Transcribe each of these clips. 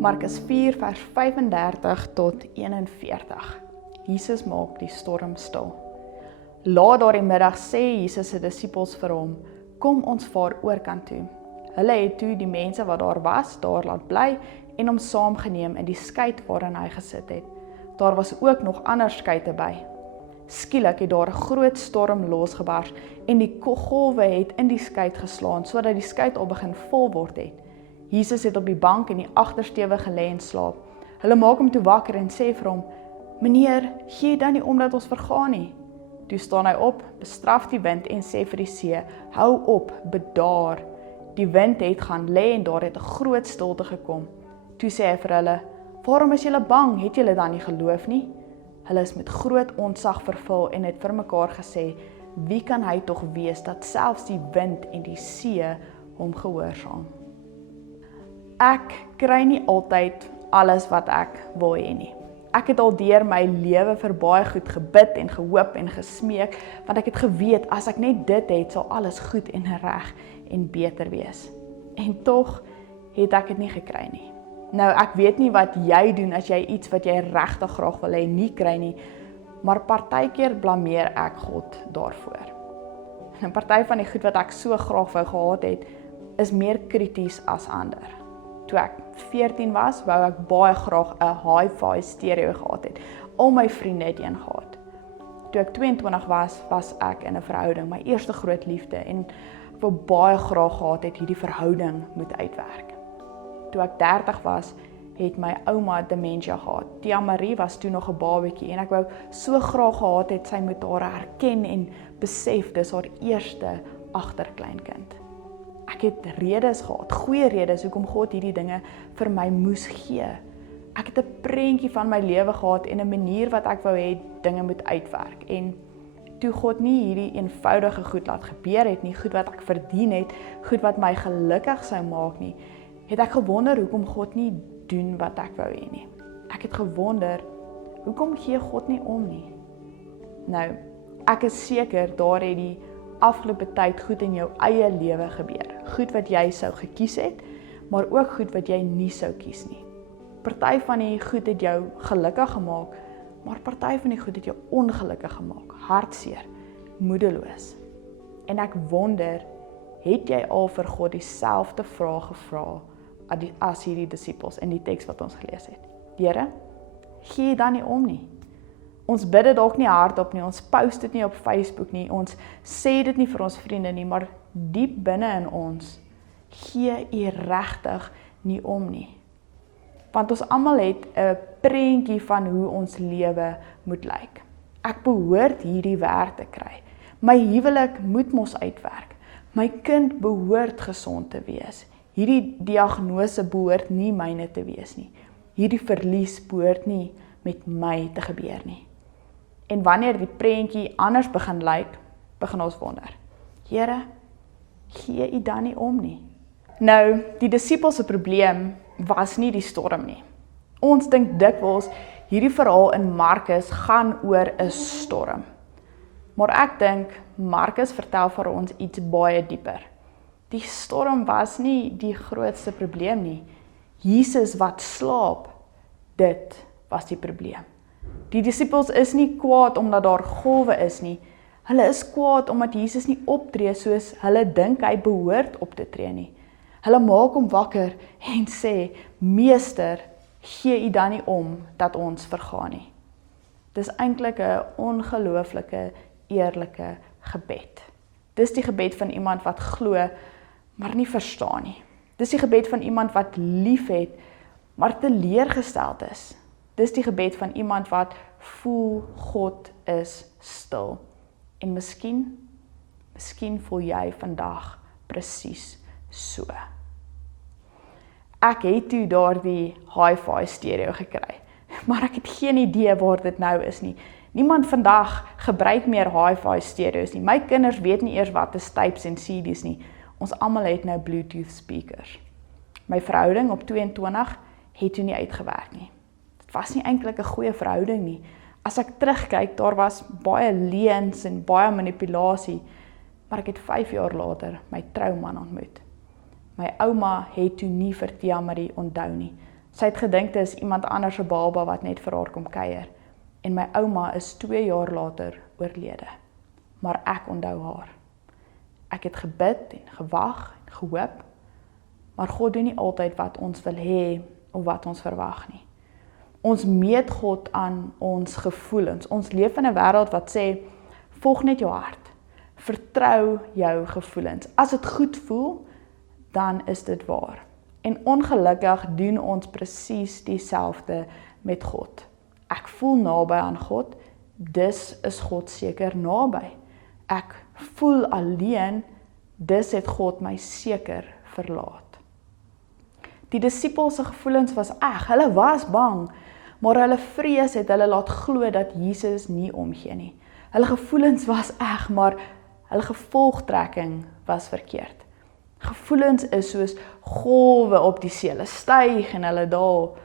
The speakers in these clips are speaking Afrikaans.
Markus 4 vers 35 tot 41. Jesus maak die storm stil. Laat daardie middag sê Jesus se disippels vir hom, kom ons vaar oorkant toe. Hulle het toe die mense wat daar was, daar laat bly en hom saamgeneem in die skei waarin hy gesit het. Daar was ook nog ander skeite by. Skielik het daar 'n groot storm losgebars en die golwe het in die skei geslaan sodat die skei al begin vol word het. Jesus het op die bank in die agtersteewe gelê en slaap. Hulle maak hom toe wakker en sê vir hom, meneer, gee dan nie om dat ons vergaan nie. Toe staan hy op, bestraf die wind en sê vir die see, hou op, bedaar. Die wind het gaan lê en daar het 'n groot stilte gekom. Toe sê hy vir hulle, waarom is julle bang? Het julle dan nie geloof nie? Hulle is met groot ontzag vervul en het vir mekaar gesê, wie kan hy tog wees dat selfs die wind en die see hom gehoorsaam? Ek kry nie altyd alles wat ek wil hê nie. Ek het al deur my lewe vir baie goed gebid en gehoop en gesmeek, want ek het geweet, as ek net dit het, sal alles goed en reg en beter wees. En tog het ek dit nie gekry nie. Nou, ek weet nie wat jy doen as jy iets wat jy regtig graag wil hê nie kry nie, maar partykeer blameer ek God daarvoor. En party van die goed wat ek so graag wou gehad het, is meer krities as ander. Toe ek 14 was, wou ek baie graag 'n hi-fi stereo gehad het. Al my vriende het een gehad. Toe ek 22 was ek in 'n verhouding, my eerste groot liefde, en ek wou baie graag gehad het hierdie verhouding moet uitwerk. Toe ek 30 was, het my ouma dementia gehad. Tia Marie was toe nog 'n babatjie en ek wou so graag gehad het sy moet haar herken en besef dis haar eerste agterkleinkind. Ek het redes gehad, goeie redes hoekom God hierdie dinge vir my moes gee. Ek het 'n prentjie van my lewe gehad en 'n manier wat ek wou hê dinge moet uitwerk. En toe God nie hierdie eenvoudige goed laat gebeur het nie, goed wat ek verdien het, goed wat my gelukkig sou maak nie, het ek gewonder hoekom God nie doen wat ek wou hê nie. Ek het gewonder, hoekom gee God nie om nie? Nou, ek is seker daar het die afgelope tyd goed in jou eie lewe gebeur. Goed wat jy sou gekies het, maar ook goed wat jy nie sou kies nie. Party van die goed het jou gelukkig gemaak, maar party van die goed het jou ongelukkig gemaak, hartseer, moedeloos. En ek wonder, het jy al vir God dieselfde vraag gevra as hierdie disippels in die teks wat ons gelees het? Here, gee dan nie om nie. Ons bid dit dalk nie hardop nie, ons post dit nie op Facebook nie, ons sê dit nie vir ons vriende nie, maar diep binne in ons, gee U regtig nie om nie. Want ons almal het 'n prentjie van hoe ons lewe moet lyk. Ek behoort hierdie werk te kry. My huwelik moet mos uitwerk. My kind behoort gesond te wees. Hierdie diagnose behoort nie myne te wees nie. Hierdie verlies behoort nie met my te gebeur nie. En wanneer die prentjie anders begin lyk, begin ons wonder, Here, gee U dan nie om nie? Nou, die disippels se probleem was nie die storm nie. Ons dink dikwels, hierdie verhaal in Markus gaan oor 'n storm. Maar ek dink, Markus vertel vir ons iets baie dieper. Die storm was nie die grootste probleem nie. Jesus wat slaap, dit was die probleem. Die disippels is nie kwaad omdat daar golwe is nie. Hulle is kwaad omdat Jesus nie optree soos hulle dink hy behoort op te tree nie. Hulle maak hom wakker en sê, Meester, gee U dan nie om dat ons vergaan nie. Dis eintlik 'n ongelooflike, eerlike gebed. Dis die gebed van iemand wat glo, maar nie verstaan nie. Dis die gebed van iemand wat lief het, maar teleurgesteld is. Dis die gebed van iemand wat voel God is stil. En miskien voel jy vandag presies so. Ek het toe daardie hi-fi stereo gekry, maar ek het geen idee waar dit nou is nie. Niemand vandag gebruik meer hi-fi stereo's nie. My kinders weet nie eers wat is tapes en CD's nie. Ons almal het nou Bluetooth speakers. My verhouding op 22 het toe nie uitgewerk nie. Dit was nie eintlik 'n goeie verhouding nie. As ek terugkyk, daar was baie leuns en baie manipulasie, maar ek het 5 jaar later my trouman ontmoet. My ouma het toe nie vir Tia Marie onthou nie. Sy het gedink dit is iemand anders se baba wat net vir haar kom kuier. En my ouma is 2 jaar later oorlede. Maar ek onthou haar. Ek het gebid en gewag en gehoop, maar God doen nie altyd wat ons wil hê of wat ons verwag nie. Ons meet God aan ons gevoelens. Ons leef in 'n wêreld wat sê, volg net jou hart. Vertrou jou gevoelens. As dit goed voel, dan is dit waar. En ongelukkig doen ons presies dieselfde met God. Ek voel naby aan God, dus is God seker naby. Ek voel alleen, dus het God my seker verlaat. Die disippels se gevoelens was eg, hulle was bang, maar hulle vrees het hulle laat glo dat Jesus nie omgee nie. Hulle gevoelens was eg, maar hulle gevolgtrekking was verkeerd. Gevoelens is soos golwe op die see, hulle styg en hulle daal,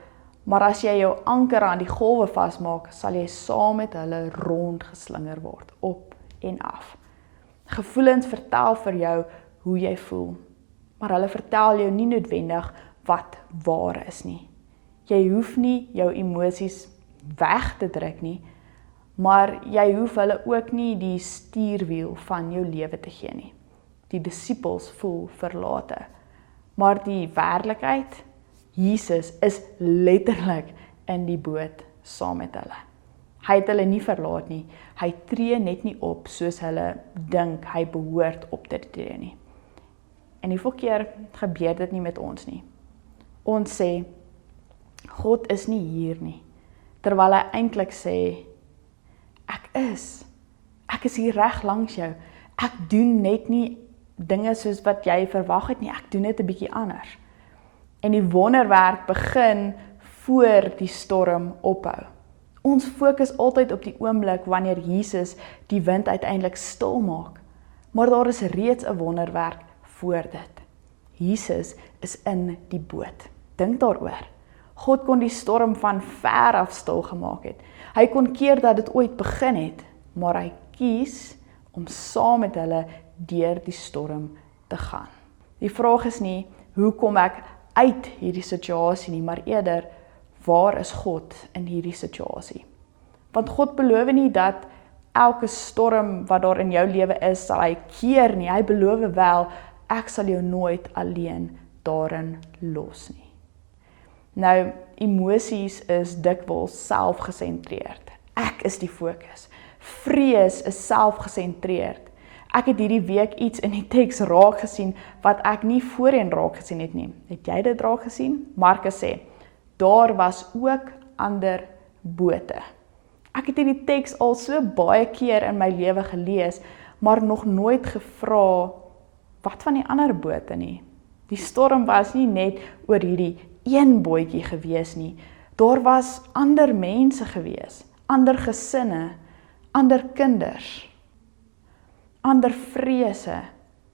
maar as jy jou anker aan die golwe vasmaak, sal jy saam met hulle rondgeslinger word, op en af. Gevoelens vertel vir jou hoe jy voel, maar hulle vertel jou nie noodwendig wat waar is nie. Jy hoef nie jou emosies weg te druk nie, maar jy hoef hulle ook nie die stuurwiel van jou lewe te gee nie. Die disippels voel verlate, maar die werklikheid, Jesus is letterlik in die boot saam met hulle. Hy het hulle nie verlaat nie, hy tree net nie op soos hulle dink hy behoort op te tree nie. En hoeveel keer gebeur dit nie met ons nie. Ons sê, God is nie hier nie, terwyl hy eintlik sê, ek is hier reg langs jou, ek doen net nie dinge soos wat jy verwag het nie, ek doen dit 'n bietjie anders. En die wonderwerk begin voor die storm ophou. Ons fokus altyd op die oomblik wanneer Jesus die wind uiteindelik stil maak, maar daar is reeds 'n wonderwerk voor dit. Jesus is in die boot. Dink daaroor. God kon die storm van ver af stil gemaak het. Hy kon keer dat dit ooit begin het, maar hy kies om saam met hulle deur die storm te gaan. Die vraag is nie, hoe kom ek uit hierdie situasie nie, maar eerder, waar is God in hierdie situasie? Want God beloof nie dat elke storm wat daar in jou lewe is, sal hy keer nie. Hy beloof wel, ek sal jou nooit alleen daarin los nie. Nou, emosies is dikwels selfgesentreerd. Ek is die fokus. Vrees is selfgesentreerd. Ek het hierdie week iets in die teks raak gesien wat ek nie voorheen raak gesien het nie. Het jy dit raak gesien? Markus sê, daar was ook ander bote. Ek het hierdie teks al so baie keer in my lewe gelees, maar nog nooit gevra, wat van die ander bote nie? Die storm was nie net oor hierdie een bootjie gewees nie. Daar was ander mense gewees, ander gesinne, ander kinders, ander vrese,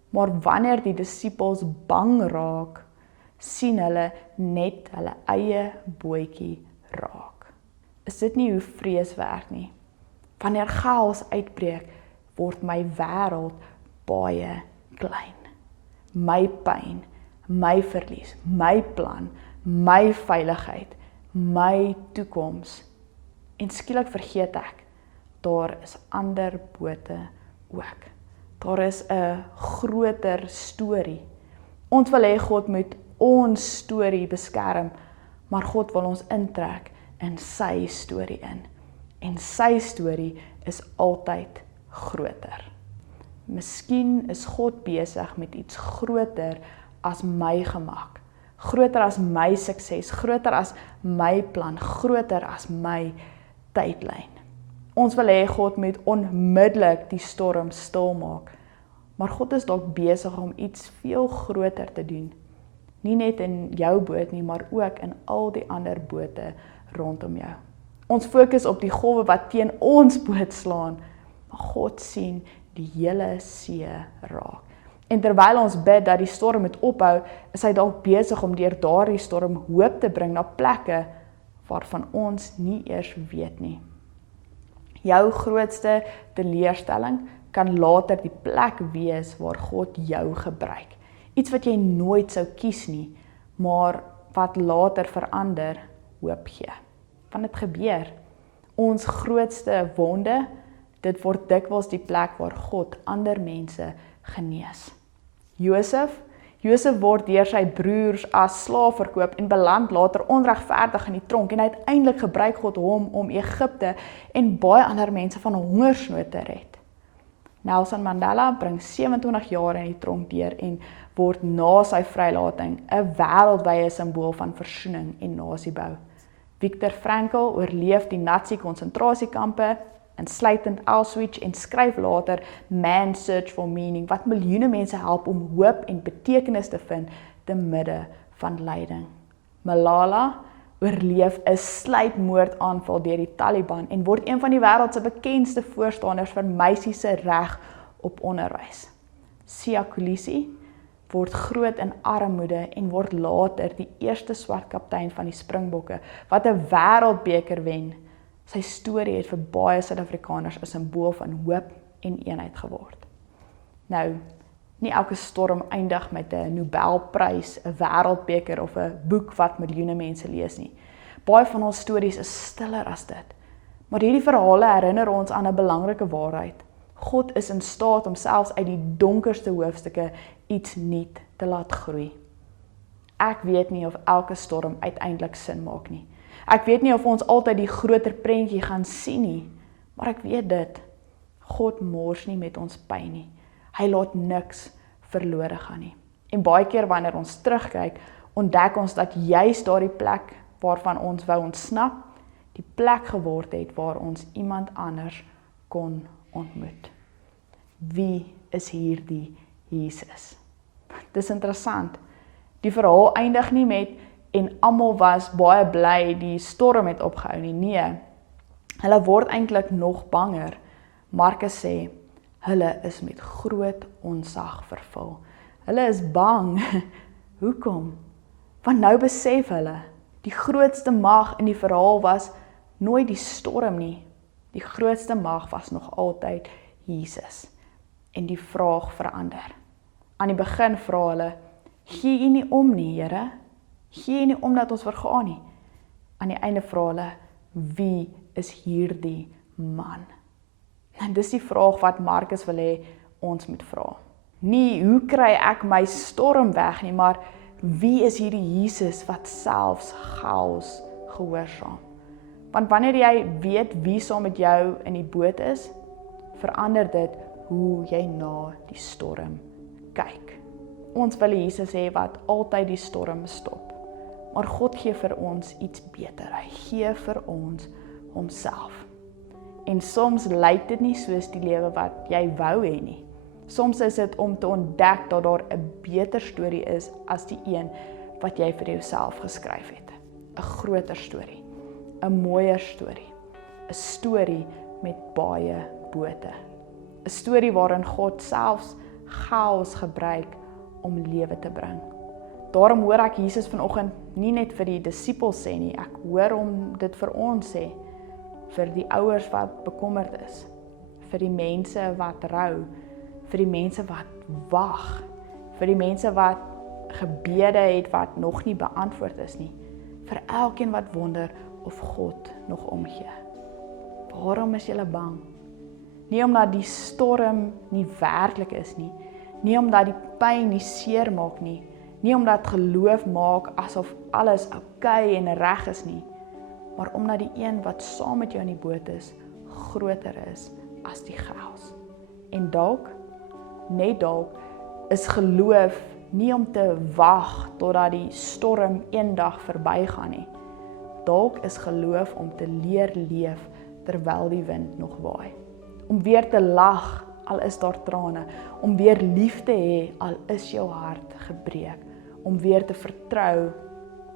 maar wanneer die disippels bang raak, sien hulle net hulle eie bootjie raak. Is dit nie hoe vrees werk nie? Wanneer chaos uitbreek, word my wêreld baie klein. My pyn, my verlies, my plan, my veiligheid, my toekoms. En skielik vergeet ek, daar is ander bote ook. Daar is 'n groter storie. Ons wil hê God moet ons storie beskerm, maar God wil ons intrek in sy storie in. En sy storie is altyd groter. Miskien is God besig met iets groter as my gemak, groter as my sukses, groter as my plan, groter as my tydlyn. Ons wil hê God moet onmiddellik die storm stil maak, maar God is dalk besig om iets veel groter te doen. Nie net in jou boot nie, maar ook in al die ander bote rondom jou. Ons fokus op die golwe wat teen ons boot slaan, maar God sien die hele see raak. En terwyl ons bid dat die storm moet ophou, is hy dalk besig om deur daardie storm hoop te bring na plekke waarvan ons nie eers weet nie. Jou grootste teleurstelling kan later die plek wees waar God jou gebruik. Iets wat jy nooit sou kies nie, maar wat later verander hoop gee. Want dit gebeur. Ons grootste wonde, dit word dikwels die plek waar God ander mense genees. Josef word deur sy broers as slaaf verkoop en beland later onregverdig in die tronk en uiteindelik gebruik God hom om Egipte en baie ander mense van hongersnood te red. Nelson Mandela bring 27 jaar in die tronk deur en word na sy vrylating 'n wêreldwye simbool van versoening en nasiebou. Viktor Frankl oorleef die Nazi-konsentrasiekampe, insluitend Auschwitz en skryf later Man's Search for Meaning, wat miljoene mense help om hoop en betekenis te vind te midde van lyding. Malala oorleef 'n sluipmoordaanval deur die Taliban en word een van die wêreld se bekendste voorstanders vir meisies se reg op onderwys. Siya Kolisi word groot in armoede en word later die eerste swart kaptein van die Springbokke wat 'n wêreldbeker wen. Sy storie het vir baie Suid-Afrikaners 'n simbool van hoop en eenheid geword. Nou, nie elke storm eindig met 'n Nobelprys, 'n wêreldbeker of 'n boek wat miljoene mense lees nie. Baie van ons stories is stiller as dit. Maar hierdie verhale herinner ons aan 'n belangrike waarheid. God is in staat om selfs uit die donkerste hoofstukke iets nuut te laat groei. Ek weet nie of elke storm uiteindelik sin maak nie. Ek weet nie of ons altyd die groter prentjie gaan sien nie, maar ek weet dit, God mors nie met ons pyn nie. Hy laat niks verlore gaan nie. En baie keer wanneer ons terugkyk, ontdek ons dat juis daardie plek waarvan ons wou ontsnap, die plek geword het waar ons iemand anders kon ontmoet. Wie is hierdie Jesus? Dis interessant. Die verhaal eindig nie met en almal was baie bly die storm het opgehou nie. Nee, hulle word eintlik nog banger. Markus sê, hulle is met groot onsag vervul. Hulle is bang. Hoekom? Want nou besef hulle, die grootste mag in die verhaal was nooit die storm nie. Die grootste mag was nog altyd Jesus. En die vraag verander. Aan die begin vra hulle, gee U nie om nie, Here? Gee U nie om dat ons vergaan nie? Aan die einde vra hulle, wie is hierdie man? En dis die vraag wat Markus wil hê ons moet vra. Nie, hoe kry ek my storm weg nie, maar wie is hierdie Jesus wat selfs chaos gehoorsaam? Want wanneer jy weet wie saam met jou in die boot is, verander dit hoe jy na die storm kyk. Ons wil Jesus hê wat altyd die storm stop. Maar God gee vir ons iets beter. Hy gee vir ons homself. En soms lyk dit nie soos die lewe wat jy wou hê nie. Soms is dit om te ontdek dat daar 'n beter storie is as die een wat jy vir jouself geskryf het. 'n Groter storie, 'n mooier storie, 'n storie met baie bote. 'n Storie waarin God selfs chaos gebruik om lewe te bring. Daarom hoor ek Jesus vanoggend nie net vir die disippels sê nie, ek hoor hom dit vir ons sê, vir die ouers wat bekommerd is, vir die mense wat rou, vir die mense wat wag, vir die mense wat gebede het wat nog nie beantwoord is nie, vir elkeen wat wonder of God nog omgee. Waarom is julle bang? Nie omdat die storm nie werklik is nie, nie omdat die pyn nie seer maak nie, nie omdat geloof maak asof alles oukei en reg is nie, maar omdat die een wat saam met jou in die boot is, groter is as die chaos. En dalk, net dalk, is geloof nie om te wag totdat die storm eendag verbygaan nie. Dalk is geloof om te leer leef terwyl die wind nog waai. Om weer te lag al is daar trane, om weer lief te hê al is jou hart gebreek, om weer te vertrou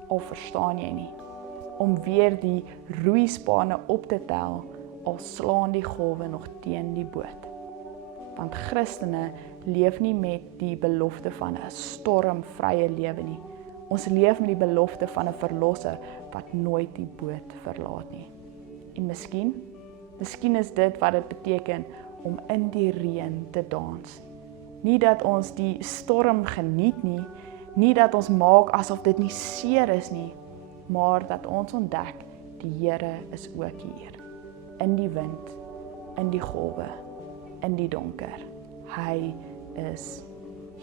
al verstaan jy nie, om weer die roeispane op te tel al slaan die golwe nog teen die boot. Want Christene leef nie met die belofte van 'n stormvrye lewe nie. Ons leef met die belofte van 'n verlosser wat nooit die boot verlaat nie. En miskien is dit wat dit beteken om in die reën te dans. Nie dat ons die storm geniet nie, Nie dat ons maak asof dit nie seer is nie, maar dat ons ontdek, die Here is ook hier. In die wind, in die golwe, in die donker. Hy is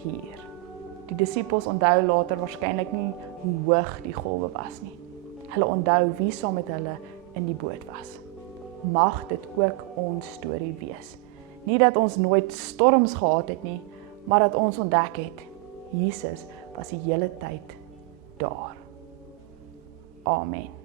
hier. Die disippels onthou later waarskynlik nie hoe hoog die golwe was nie. Hulle onthou wie saam met hulle in die boot was. Mag dit ook ons storie wees. Nie dat ons nooit storms gehad het nie, maar dat ons ontdek het, Jesus was die hele tyd daar. Amen.